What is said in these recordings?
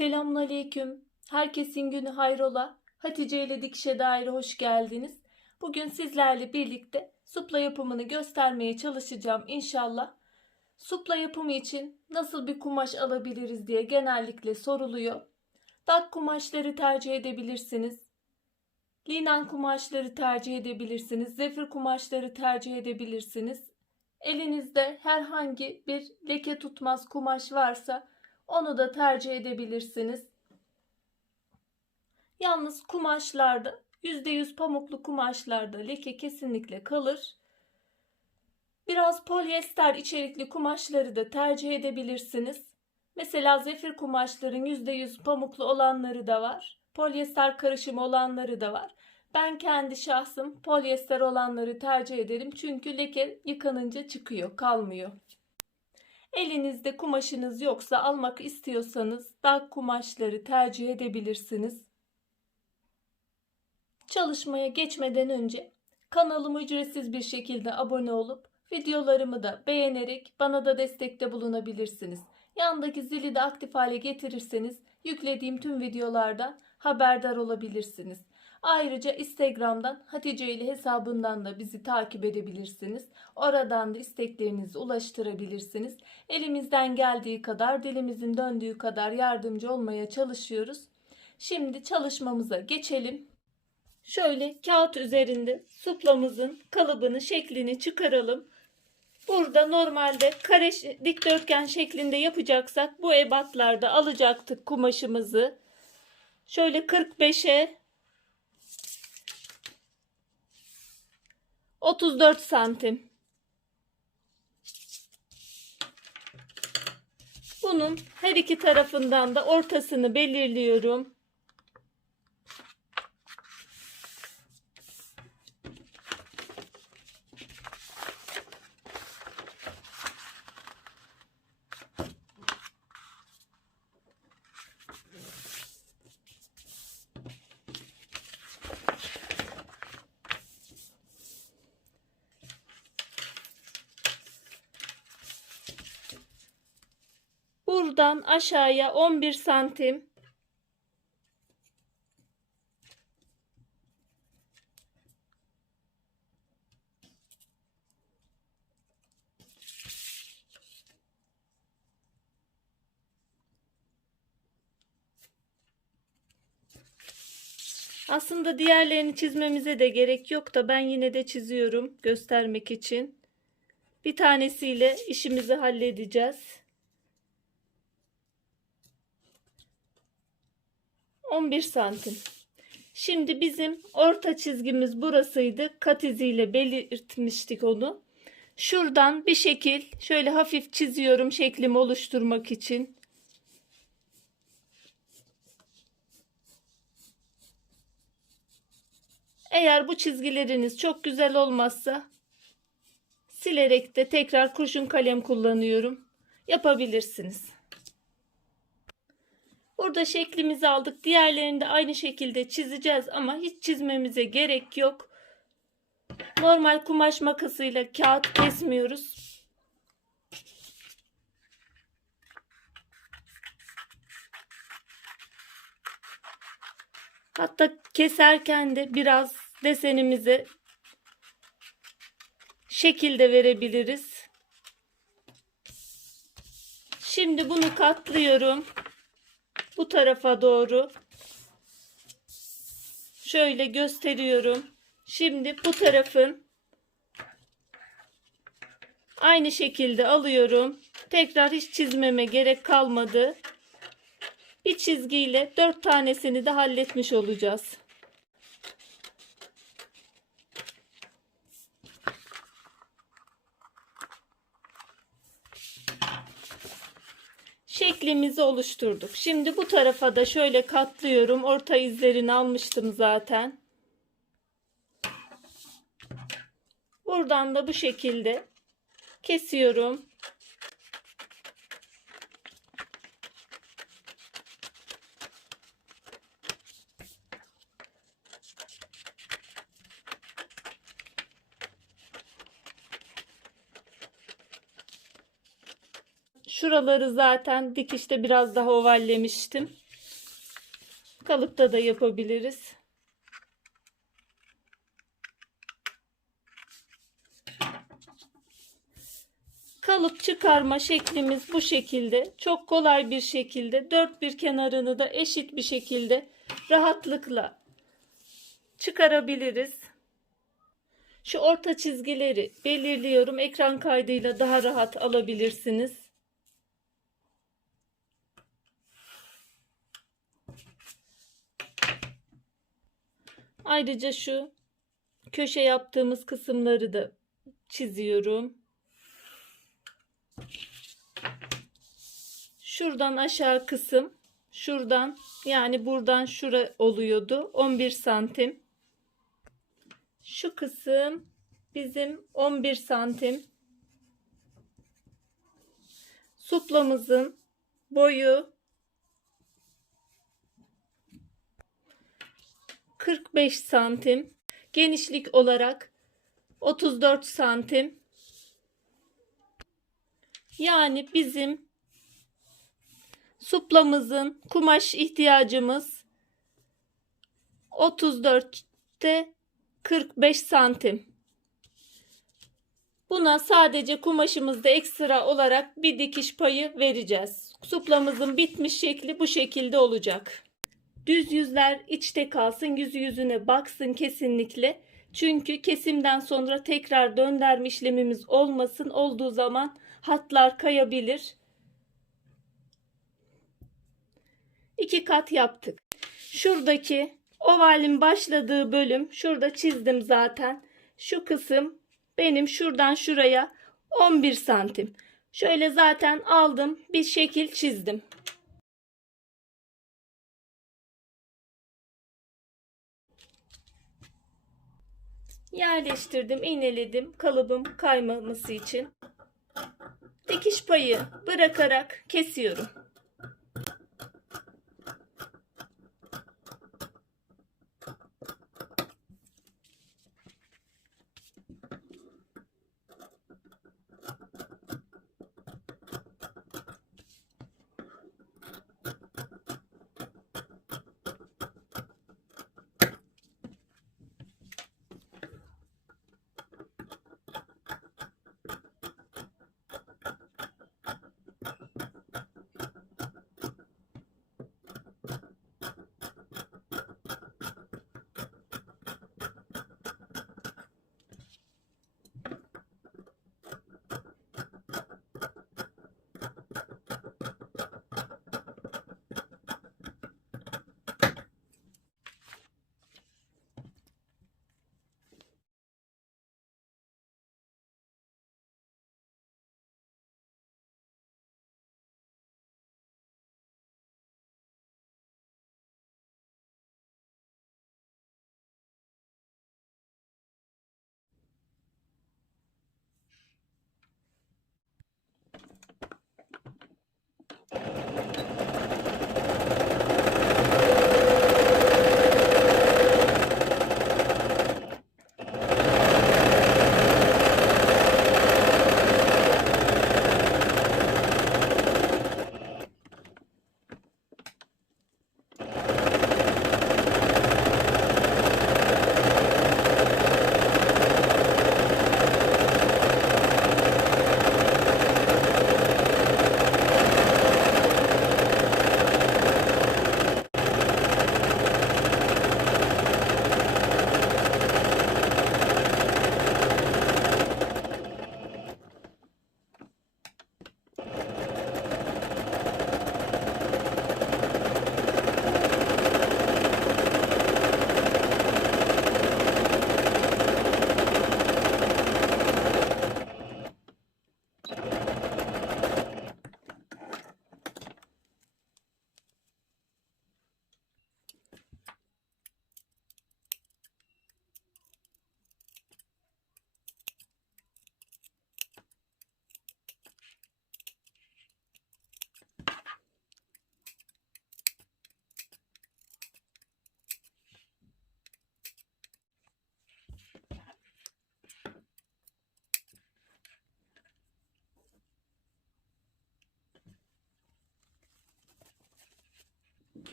Selamünaleyküm. Herkesin günü hayrola. Hatice ile Dikişe Daire hoş geldiniz. Bugün sizlerle birlikte supla yapımını göstermeye çalışacağım inşallah. Supla yapımı için nasıl bir kumaş alabiliriz diye genellikle soruluyor. Dak kumaşları tercih edebilirsiniz. Linen kumaşları tercih edebilirsiniz. Zefir kumaşları tercih edebilirsiniz. Elinizde herhangi bir leke tutmaz kumaş varsa onu da tercih edebilirsiniz. Yalnız kumaşlarda %100 pamuklu kumaşlarda leke kesinlikle kalır. Biraz polyester içerikli kumaşları da tercih edebilirsiniz. Mesela zefir kumaşların %100 pamuklu olanları da var. Polyester karışımı olanları da var. Ben kendi şahsım polyester olanları tercih ederim çünkü leke yıkanınca çıkıyor, kalmıyor. Elinizde kumaşınız yoksa almak istiyorsanız dak kumaşları tercih edebilirsiniz. Çalışmaya geçmeden önce kanalıma ücretsiz bir şekilde abone olup videolarımı da beğenerek bana da destekte bulunabilirsiniz. Yandaki zili de aktif hale getirirseniz yüklediğim tüm videolardan haberdar olabilirsiniz. Ayrıca Instagram'dan Hatice ile hesabından da bizi takip edebilirsiniz. Oradan da isteklerinizi ulaştırabilirsiniz. Elimizden geldiği kadar, dilimizin döndüğü kadar yardımcı olmaya çalışıyoruz. Şimdi çalışmamıza geçelim. Şöyle kağıt üzerinde suplamızın kalıbını, şeklini çıkaralım. Burada normalde kare dikdörtgen şeklinde yapacaksak bu ebatlarda alacaktık kumaşımızı. Şöyle 45'e 34 santim. Bunun her iki tarafından da ortasını belirliyorum. Buradan aşağıya 11 santim. Aslında diğerlerini çizmemize de gerek yok da ben yine de çiziyorum göstermek için. Bir tanesiyle işimizi halledeceğiz. 11 santim. Şimdi bizim orta çizgimiz burasıydı. Kat iziyle belirtmiştik onu. Şuradan bir şekil şöyle hafif çiziyorum şeklimi oluşturmak için. Eğer bu çizgileriniz çok güzel olmazsa silerek de tekrar kurşun kalem kullanıyorum. Yapabilirsiniz. Burada şeklimizi aldık. Diğerlerini de aynı şekilde çizeceğiz ama hiç çizmemize gerek yok. Normal kumaş makasıyla kağıt kesmiyoruz. Hatta keserken de biraz desenimize şekilde verebiliriz. Şimdi bunu katlıyorum bu tarafa doğru şöyle gösteriyorum. Şimdi bu tarafın aynı şekilde alıyorum. Tekrar hiç çizmeme gerek kalmadı. Bir çizgiyle dört tanesini de halletmiş olacağız. Şeklimizi oluşturduk. Şimdi bu tarafa da şöyle katlıyorum. Orta izlerini almıştım zaten. Buradan da bu şekilde kesiyorum. Şuraları zaten dikişte biraz daha ovallemiştim. Kalıpta da yapabiliriz. Kalıp çıkarma şeklimiz bu şekilde. Çok kolay bir şekilde dört bir kenarını da eşit bir şekilde rahatlıkla çıkarabiliriz. Şu orta çizgileri belirliyorum. Ekran kaydıyla daha rahat alabilirsiniz. Ayrıca şu köşe yaptığımız kısımları da çiziyorum. Şuradan aşağı kısım, şuradan yani buradan şura oluyordu. 11 santim. Şu kısım bizim 11 santim. Suplamızın boyu 45 santim. Genişlik olarak 34 santim. Yani bizim suplamızın kumaş ihtiyacımız 34'te 45 santim. Buna sadece kumaşımızda ekstra olarak bir dikiş payı vereceğiz. Suplamızın bitmiş şekli bu şekilde olacak. Düz yüzler içte kalsın, yüzü yüzüne baksın kesinlikle. Çünkü kesimden sonra tekrar dönderme işlemimiz olmasın. Olduğu zaman hatlar kayabilir. İki kat yaptık. Şuradaki ovalin başladığı bölüm şurada çizdim zaten. Şu kısım benim şuradan şuraya 11 santim. Şöyle zaten aldım bir şekil çizdim. Yerleştirdim, iğneledim kalıbım kaymaması için. Dikiş payı bırakarak kesiyorum.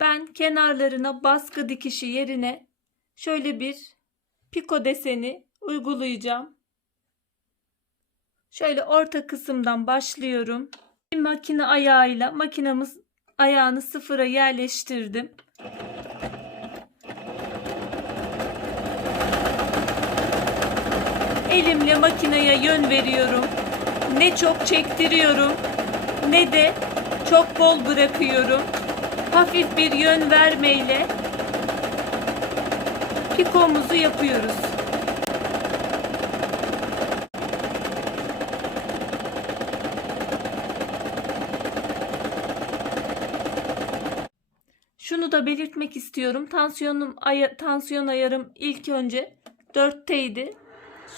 Ben kenarlarına baskı dikişi yerine şöyle bir piko deseni uygulayacağım. Şöyle orta kısımdan başlıyorum. Bir makine ayağıyla makinamız ayağını sıfıra yerleştirdim. Elimle makineye yön veriyorum. Ne çok çektiriyorum ne de çok bol bırakıyorum. Hafif bir yön vermeyle pikomuzu yapıyoruz. Şunu da belirtmek istiyorum. Tansiyonum aya- tansiyon ayarım ilk önce 4'teydi.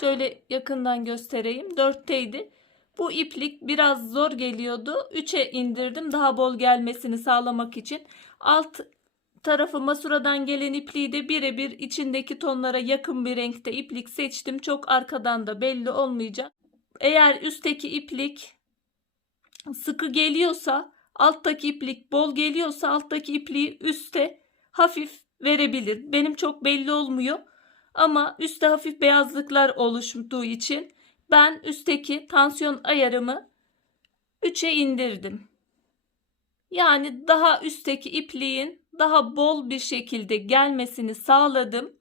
Şöyle yakından göstereyim. 4'teydi. Bu iplik biraz zor geliyordu. 3'e indirdim daha bol gelmesini sağlamak için. Alt tarafı masuradan gelen ipliği de birebir içindeki tonlara yakın bir renkte iplik seçtim. Çok arkadan da belli olmayacak. Eğer üstteki iplik sıkı geliyorsa alttaki iplik bol geliyorsa alttaki ipliği üste hafif verebilir. Benim çok belli olmuyor ama üstte hafif beyazlıklar oluştuğu için ben üstteki tansiyon ayarımı 3'e indirdim. Yani daha üstteki ipliğin daha bol bir şekilde gelmesini sağladım.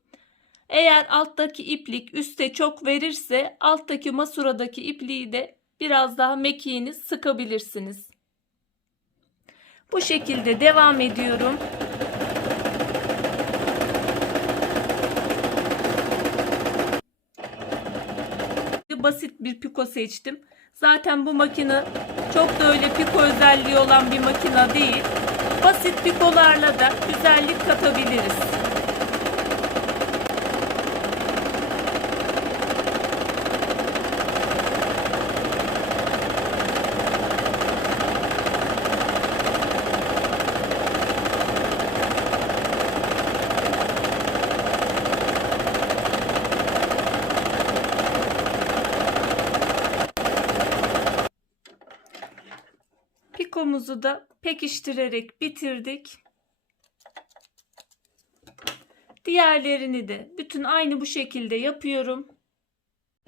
Eğer alttaki iplik üste çok verirse alttaki masuradaki ipliği de biraz daha mekiğini sıkabilirsiniz. Bu şekilde devam ediyorum. Basit bir piko seçtim. Zaten bu makine çok da öyle piko özelliği olan bir makine değil. Basit pikolarla da güzellik katabiliriz. Pikomuzu da pekiştirerek bitirdik. Diğerlerini de bütün aynı bu şekilde yapıyorum.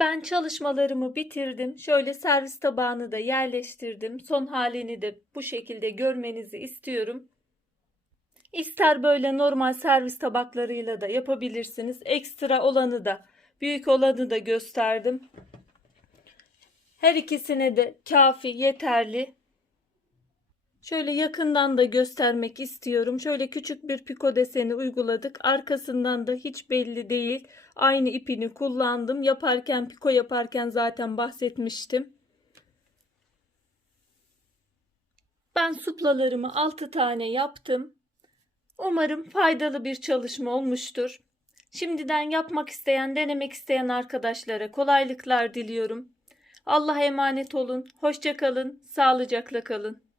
Ben çalışmalarımı bitirdim. Şöyle servis tabağını da yerleştirdim. Son halini de bu şekilde görmenizi istiyorum. İster böyle normal servis tabaklarıyla da yapabilirsiniz. Ekstra olanı da, büyük olanı da gösterdim. Her ikisine de kafi, yeterli. Şöyle yakından da göstermek istiyorum. Şöyle küçük bir piko deseni uyguladık. Arkasından da hiç belli değil. Aynı ipini kullandım. Yaparken piko yaparken zaten bahsetmiştim. Ben suplalarımı 6 tane yaptım. Umarım faydalı bir çalışma olmuştur. Şimdiden yapmak isteyen, denemek isteyen arkadaşlara kolaylıklar diliyorum. Allah'a emanet olun. Hoşça kalın. Sağlıcakla kalın.